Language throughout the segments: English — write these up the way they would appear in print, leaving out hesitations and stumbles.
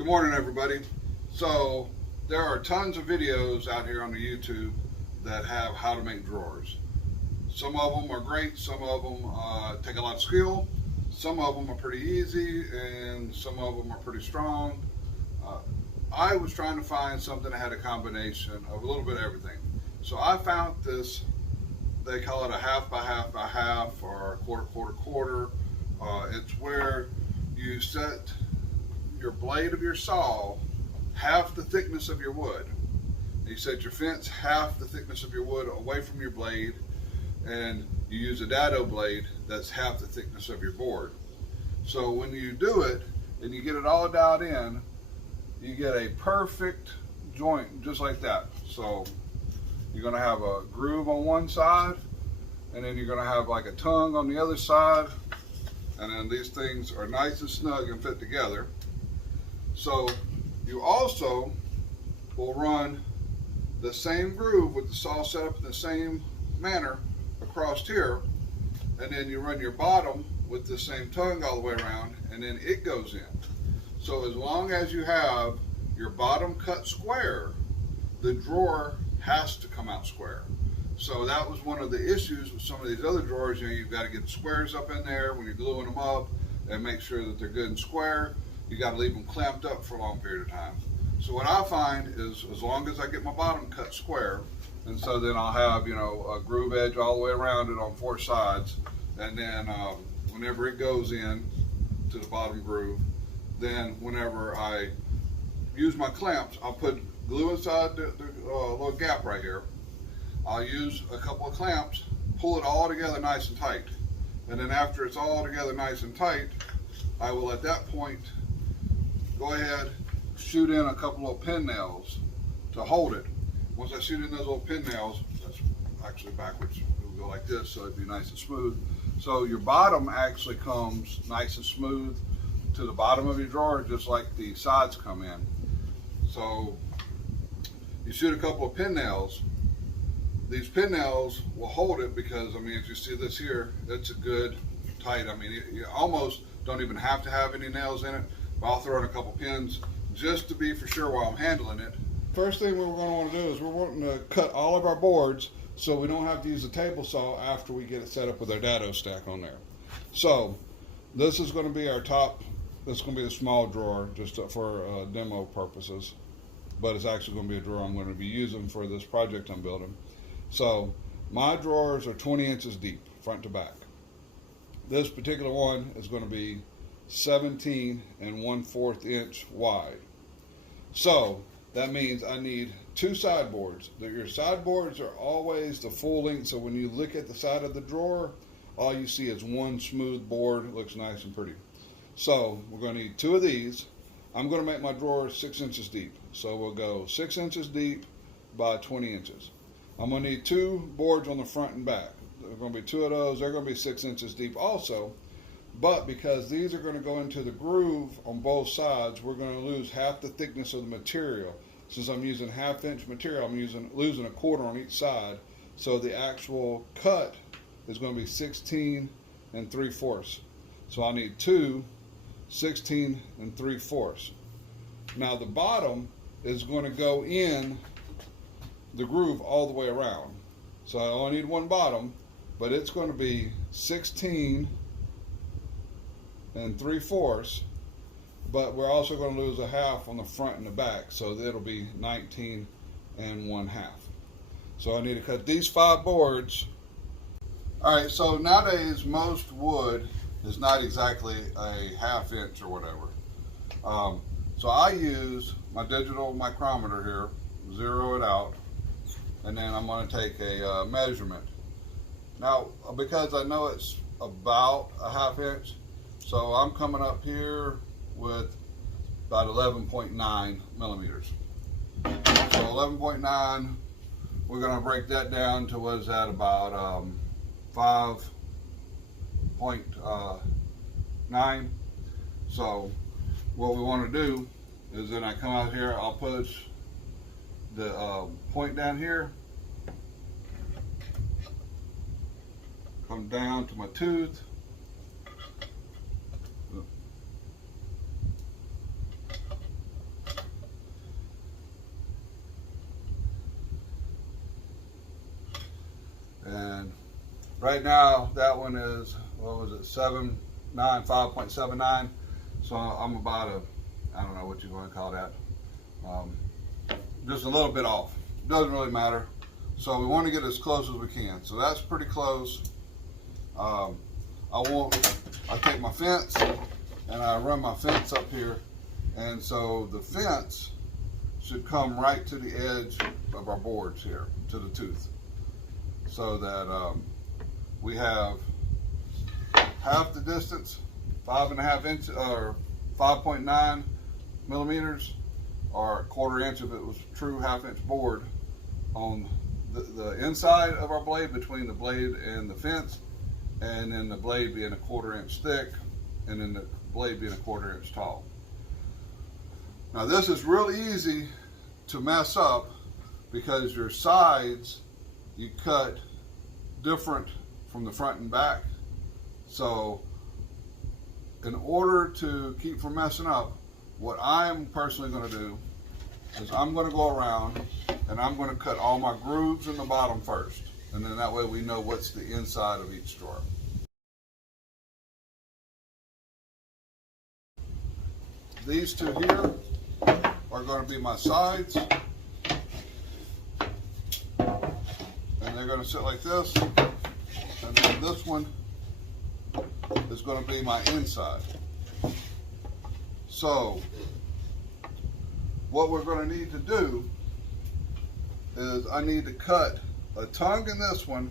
Good morning, everybody. So there are tons of videos out here on the YouTube that have how to make drawers. Some of them are great, some of them take a lot of skill, some of them are pretty easy, and some of them are pretty strong. I was trying to find something that had a combination of a little bit of everything. So I found this, they call it a half by half by half or a quarter, quarter, quarter. It's where you set your blade of your saw half the thickness of your wood. You set your fence half the thickness of your wood away from your blade, and you use a dado blade that's half the thickness of your board. So when you do it and you get it all dialed in, you get a perfect joint just like that. So you're going to have a groove on one side, and then you're going to have like a tongue on the other side, and then these things are nice and snug and fit together. So you also will run the same groove with the saw set up in the same manner across here, and then you run your bottom with the same tongue all the way around, and then it goes in. So as long as you have your bottom cut square, the drawer has to come out square. So that was one of the issues with some of these other drawers. You know, you've got to get the squares up in there when you're gluing them up and make sure that they're good and square. You got to leave them clamped up for a long period of time. So what I find is, as long as I get my bottom cut square, and so then I'll have, you know, a groove edge all the way around it on four sides, and then whenever it goes in to the bottom groove, then whenever I use my clamps, I'll put glue inside the little gap right here. I'll use a couple of clamps, pull it all together nice and tight, and then after it's all together nice and tight, I will at that point go ahead, shoot in a couple of pin nails to hold it. Once I shoot in those little pin nails, that's actually backwards, it'll go like this so it'd be nice and smooth. So your bottom actually comes nice and smooth to the bottom of your drawer, just like the sides come in. So you shoot a couple of pin nails. These pin nails will hold it because, I mean, if you see this here, it's a good tight. I mean, you almost don't even have to have any nails in it. I'll throw in a couple pins just to be for sure while I'm handling it. First thing we're going to want to do is we're wanting to cut all of our boards so we don't have to use a table saw after we get it set up with our dado stack on there. So this is going to be our top. This is going to be a small drawer just for demo purposes, but it's actually going to be a drawer I'm going to be using for this project I'm building. So my drawers are 20 inches deep, front to back. This particular one is going to be 17 1/4 inch wide. So that means I need two sideboards. Your sideboards are always the full length, so when you look at the side of the drawer, all you see is one smooth board. It looks nice and pretty. So we're going to need two of these. I'm going to make my drawer 6 inches deep. So we'll go 6 inches deep by 20 inches. I'm going to need two boards on the front and back. There are going to be two of those. They're going to be 6 inches deep also. But because these are going to go into the groove on both sides, we're going to lose half the thickness of the material. Since I'm using half-inch material, I'm losing a quarter on each side. So the actual cut is going to be 16 3/4. So I need two 16 3/4. Now the bottom is going to go in the groove all the way around. So I only need one bottom, but it's going to be 16 3/4, but we're also going to lose a half on the front and the back, so it'll be 19 1/2. So I need to cut these 5 boards. Alright, so nowadays most wood is not exactly a 1/2 inch or whatever. So I use my digital micrometer here, zero it out, and then I'm going to take a measurement. Now, because I know it's about a 1/2 inch, so I'm coming up here with about 11.9 millimeters. So 11.9, we're going to break that down to what is that, about 5.9. So what we want to do is then I come out here, I'll push the point down here, come down to my tooth, Right now, that one is, what was it, 5.79. So I'm about I don't know what you're going to call that. Just a little bit off. Doesn't really matter. So we want to get as close as we can. So that's pretty close. I take my fence and I run my fence up here. And so the fence should come right to the edge of our boards here, to the tooth. So that we have half the distance, 5.5 inches or 5.9 millimeters, or a quarter inch if it was true half-inch board on the inside of our blade, between the blade and the fence, and then the blade being a quarter inch thick, and then the blade being a quarter inch tall. Now this is real easy to mess up because your sides you cut different from the front and back. So in order to keep from messing up, what I'm personally going to do is I'm going to go around and I'm going to cut all my grooves in the bottom first, and then that way we know what's the inside of each drawer. These two here are going to be my sides, and they're going to sit like this, and then this one is going to be my inside. So what we're going to need to do is I need to cut a tongue in this one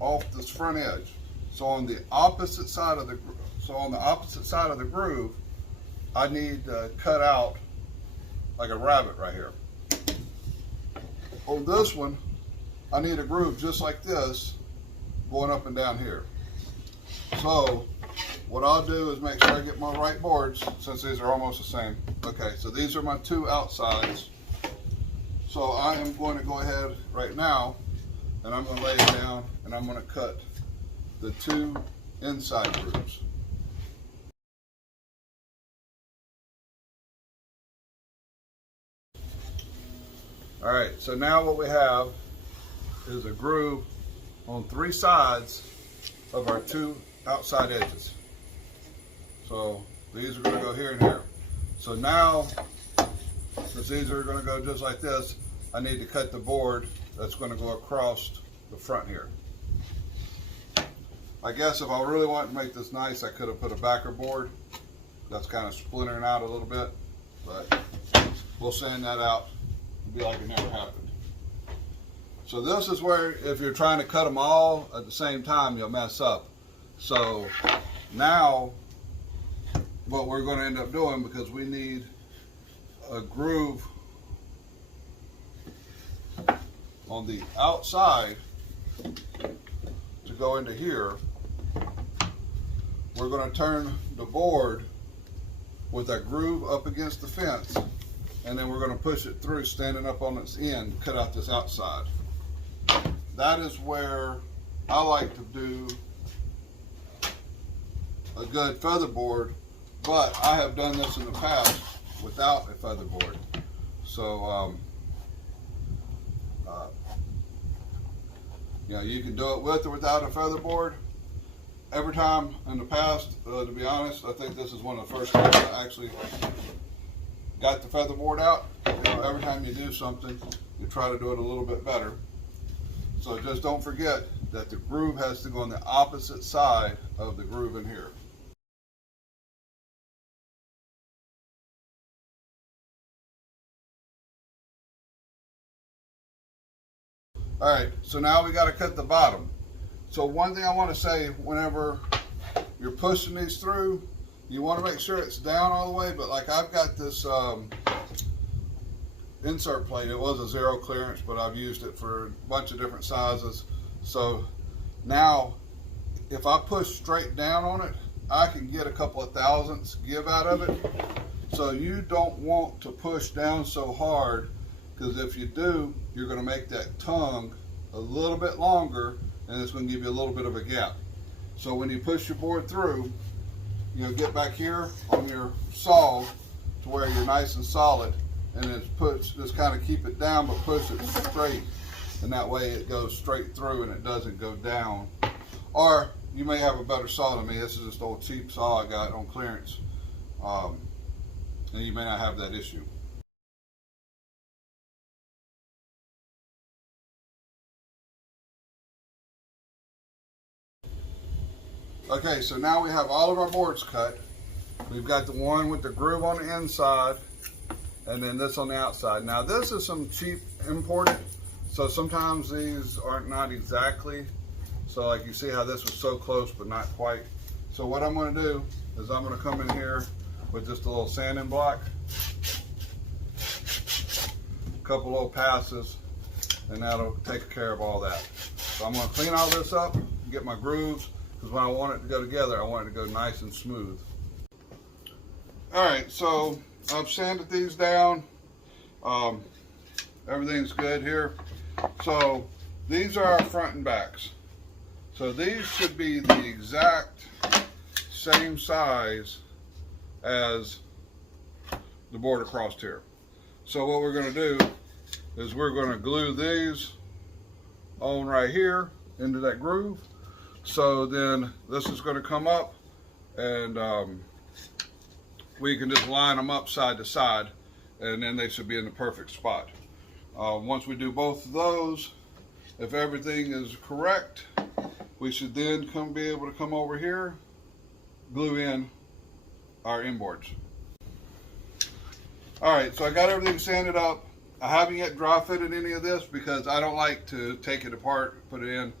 off this front edge. So on the opposite side of the groove, I need to cut out like a rabbit right here. On this one, I need a groove just like this going up and down here. So what I'll do is make sure I get my right boards, since these are almost the same. Okay, so these are my two outsides. So I am going to go ahead right now and I'm going to lay it down and I'm going to cut the two inside grooves. All right, so now what we have is a groove on three sides of our two outside edges. So these are going to go here and here. So now, since these are going to go just like this, I need to cut the board that's going to go across the front here. I guess if I really wanted to make this nice, I could have put a backer board. That's kind of splintering out a little bit, but we'll sand that out and be like it never happened. So this is where, if you're trying to cut them all at the same time, you'll mess up. So now what we're going to end up doing, because we need a groove on the outside to go into here, we're going to turn the board with that groove up against the fence, and then we're going to push it through, standing up on its end, cut out this outside. That is where I like to do a good feather board, but I have done this in the past without a feather board. So you know, you can do it with or without a feather board. Every time in the past, to be honest, I think this is one of the first times I actually got the feather board out. You know, every time you do something, you try to do it a little bit better. So just don't forget that the groove has to go on the opposite side of the groove in here. All right, so now we got to cut the bottom. So one thing I want to say, whenever you're pushing these through, you want to make sure it's down all the way, but like I've got this insert plate. It was a zero clearance, but I've used it for a bunch of different sizes. So now if I push straight down on it, I can get a couple of thousandths give out of it. So you don't want to push down so hard, because if you do, you're going to make that tongue a little bit longer, and it's going to give you a little bit of a gap. So when you push your board through, you'll get back here on your saw to where you're nice and solid, and just kind of keep it down, but push it straight and that way it goes straight through and it doesn't go down. Or you may have a better saw than me. This is just an old cheap saw I got on clearance, and you may not have that issue. Okay, so now we have all of our boards cut. We've got the one with the groove on the inside, and then this on the outside. Now this is some cheap imported, so sometimes these aren't not exactly. So like you see how this was so close but not quite. So what I'm going to do is I'm going to come in here with just a little sanding block, a couple little passes, and that'll take care of all that. So I'm going to clean all this up, get my grooves, because when I want it to go together, I want it to go nice and smooth. Alright, so I've sanded these down. Everything's good here. So these are our front and backs. So these should be the exact same size as the board across here. So what we're going to do is we're going to glue these on right here into that groove. So then this is going to come up, and we can just line them up side to side, and then they should be in the perfect spot. Once we do both of those, if everything is correct, we should then be able to come over here, glue in our inboards. Alright, so I got everything sanded up. I haven't yet dry fitted any of this because I don't like to take it apart, put it in.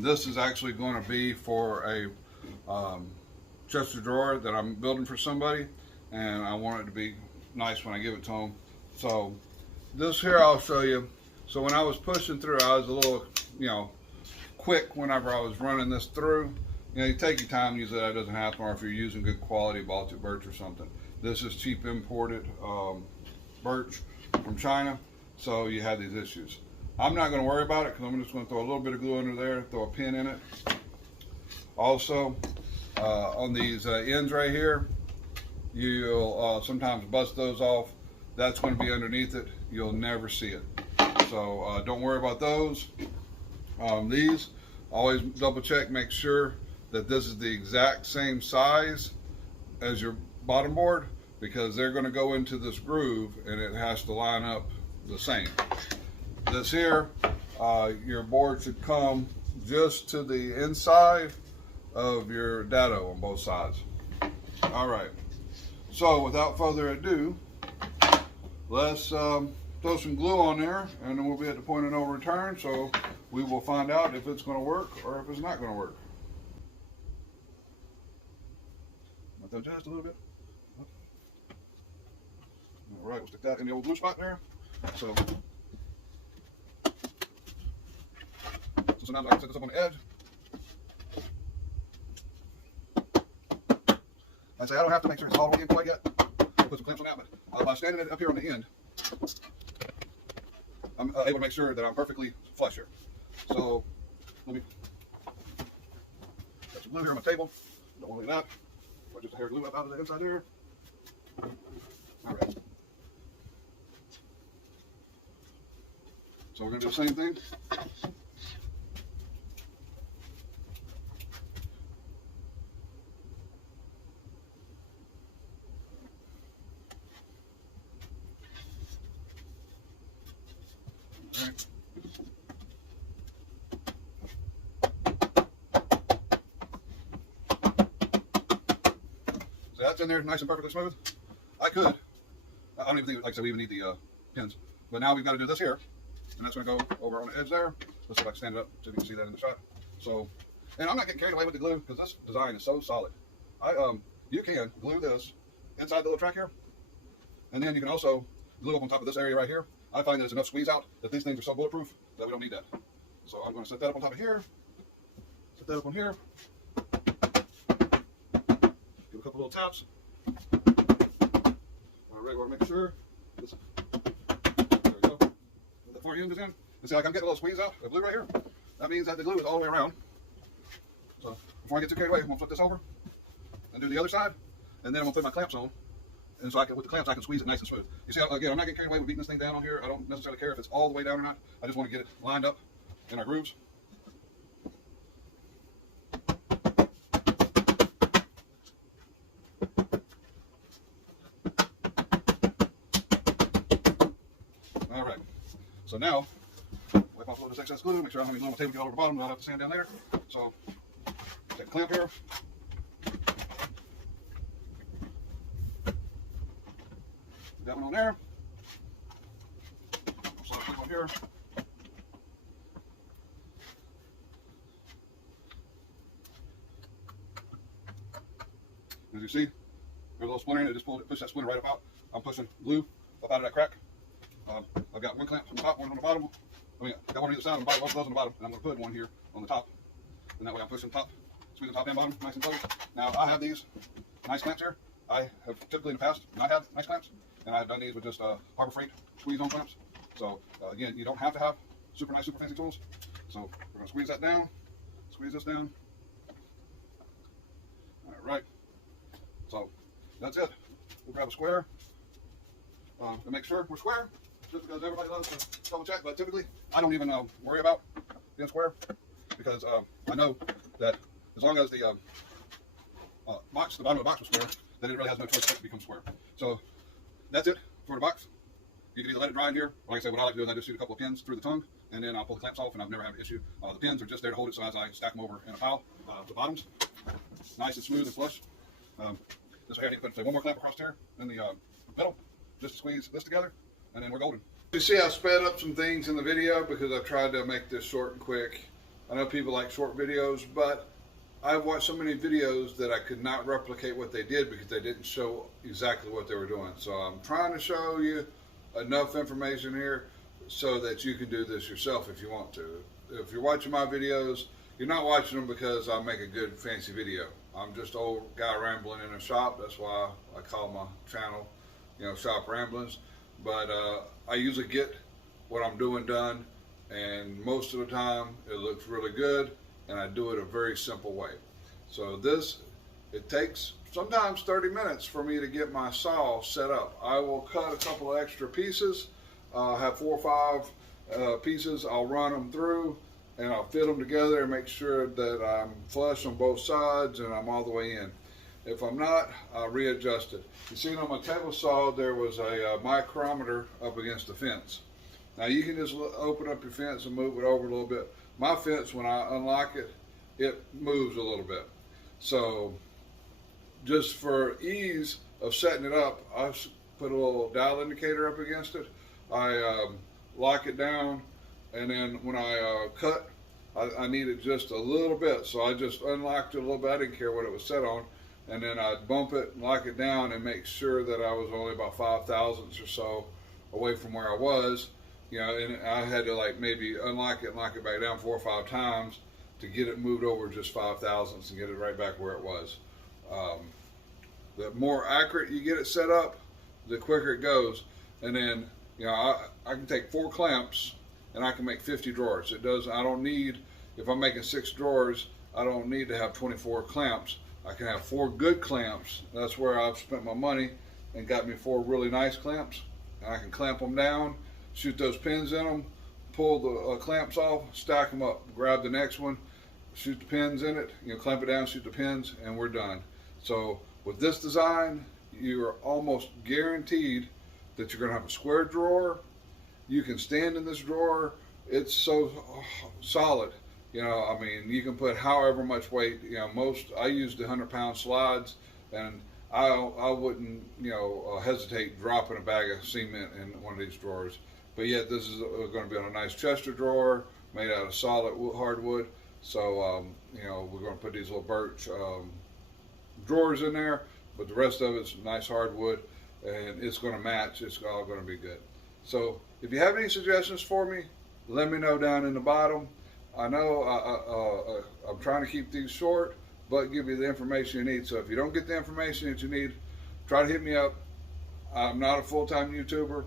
This is actually going to be for a chest of drawer that I'm building for somebody, and I want it to be nice when I give it to them. So this here I'll show you. So when I was pushing through, I was a little, quick whenever I was running this through. You take your time, usually that doesn't happen, or if you're using good quality Baltic birch or something. This is cheap imported birch from China, so you have these issues. I'm not going to worry about it because I'm just going to throw a little bit of glue under there, throw a pin in it. Also, on these ends right here, you'll sometimes bust those off. That's going to be underneath it. You'll never see it. So don't worry about those. These, always double check, make sure that this is the exact same size as your bottom board, because they're going to go into this groove and it has to line up the same. This here, your board should come just to the inside of your dado on both sides. Alright, so without further ado, let's throw some glue on there, and then we'll be at the point of no return, so we will find out if it's going to work or if it's not going to work. Just a little bit. Alright, we'll stick that in the old glue spot there. So sometimes I can set this up on the edge. I say I don't have to make sure it's all the way in quite yet. I'll put some clamps on that, but by standing it up here on the end, I'm able to make sure that I'm perfectly flush here. So let me got some glue here on my table. Don't want to leave that. Or just a hair glue up out of the inside there. Alright. So we're going to do the same thing. Alright. So that's in there nice and perfectly smooth. I could. I don't even think, like I said, we even need the pins. But now we've got to do this here. And that's going to go over on the edge there. Let's see if I can stand it up so you can see that in the shot. So, and I'm not getting carried away with the glue because this design is so solid. You can glue this inside the little track here. And then you can also glue up on top of this area right here. I find there's enough squeeze out that these things are so bulletproof that we don't need that. So I'm going to set that up on top of here. Set that up on here. Give a couple little taps. Alright, we're making sure. There we go. Put the 4 hinges in. You see, like I'm getting a little squeeze out of glue right here. That means that the glue is all the way around. So before I get too carried away, I'm going to flip this over and do the other side. And then I'm going to put my clamps on. and so I can, with the clamps, I can squeeze it nice and smooth. You see, again, I'm not getting carried away with beating this thing down on here. I don't necessarily care if it's all the way down or not. I just want to get it lined up in our grooves. All right. So now, wipe off a little of this excess glue, make sure I don't have any glue on the table get all over the bottom, I'll have to sand down there. So, take a clamp here. Put that one on there. Slide a clip on here. As you see, there's a little splintering. It just push that splinter right up out. I'm pushing glue up out of that crack. I've got one clamp on the top, one on the bottom. I mean, I got one on either side, and both of those on the bottom, and I'm going to put one here on the top. And that way I'm pushing top, squeezing top and bottom, nice and close. Now, I have these nice clamps here. I have typically in the past not had nice clamps, and I've done these with just Harbor Freight squeeze-on clamps. So, again, you don't have to have super nice, super fancy tools. So, we're going to squeeze that down, squeeze this down. All right. So, that's it. We'll grab a square to make sure we're square. Just because everybody loves to double check, but typically I don't even worry about being square because I know that as long as the box, the bottom of the box was square, then it really has no choice but to become square. So that's it for the box. You can either let it dry in here. Like I said, what I like to do is I just shoot a couple of pins through the tongue, and then I'll pull the clamps off, and I've never had an issue. The pins are just there to hold it, so as I stack them over in a pile, the bottoms nice and smooth and flush. This way I need to put say, one more clamp across here in the middle, just to squeeze this together, and then we're golden. You see I sped up some things in the video because I tried to make this short and quick. I know people like short videos, but I've watched so many videos that I could not replicate what they did because they didn't show exactly what they were doing. So I'm trying to show you enough information here so that you can do this yourself if you want to. If you're watching my videos, you're not watching them because I make a good fancy video. I'm just an old guy rambling in a shop. That's why I call my channel, Shop Ramblings. But I usually get what I'm doing done, and most of the time it looks really good, and I do it a very simple way. So it takes sometimes 30 minutes for me to get my saw set up. I will cut a couple of extra pieces. I'll have 4 or 5 pieces. I'll run them through, and I'll fit them together and make sure that I'm flush on both sides and I'm all the way in. If I'm not, I'll readjust it. You see on my table saw there was a micrometer up against the fence. Now you can just open up your fence and move it over a little bit. My fence, when I unlock it, it moves a little bit. So just for ease of setting it up, I put a little dial indicator up against it. I lock it down, and then when I cut, I need it just a little bit. So I just unlocked it a little bit. I didn't care what it was set on. And then I'd bump it and lock it down and make sure that I was only about 5 thousandths or so away from where I was. And I had to maybe unlock it and lock it back down 4 or 5 times to get it moved over just 5 thousandths and get it right back where it was. The more accurate you get it set up, the quicker it goes. And then, I can take 4 clamps and I can make 50 drawers. I don't need, if I'm making 6 drawers, I don't need to have 24 clamps. I can have 4 good clamps. That's where I've spent my money and got me 4 really nice clamps. And I can clamp them down, shoot those pins in them, pull the clamps off, stack them up, grab the next one, shoot the pins in it, clamp it down, shoot the pins, and we're done. So with this design, you are almost guaranteed that you're going to have a square drawer. You can stand in this drawer. It's so solid. I mean, you can put however much weight. I used the 100-pound slides, and I wouldn't, hesitate dropping a bag of cement in one of these drawers. But yet, this is going to be on a nice Chester drawer made out of solid hardwood. So, we're going to put these little birch drawers in there, but the rest of it's nice hardwood, and it's going to match. It's all going to be good. So, if you have any suggestions for me, let me know down in the bottom. I know I'm trying to keep these short, but give you the information you need. So if you don't get the information that you need, try to hit me up. I'm not a full-time YouTuber,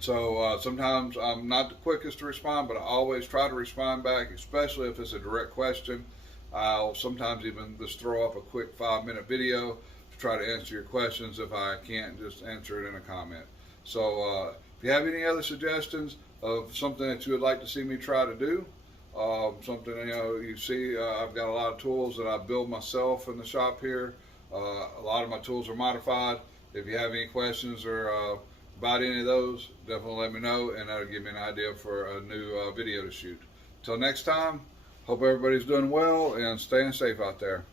so sometimes I'm not the quickest to respond, but I always try to respond back, especially if it's a direct question. I'll sometimes even just throw up a quick 5-minute video to try to answer your questions if I can't just answer it in a comment. So if you have any other suggestions of something that you would like to see me try to do, something, you see, I've got a lot of tools that I build myself in the shop here. A lot of my tools are modified. If you have any questions or about any of those, definitely let me know, and that'll give me an idea for a new video to shoot. Till next time, hope everybody's doing well and staying safe out there.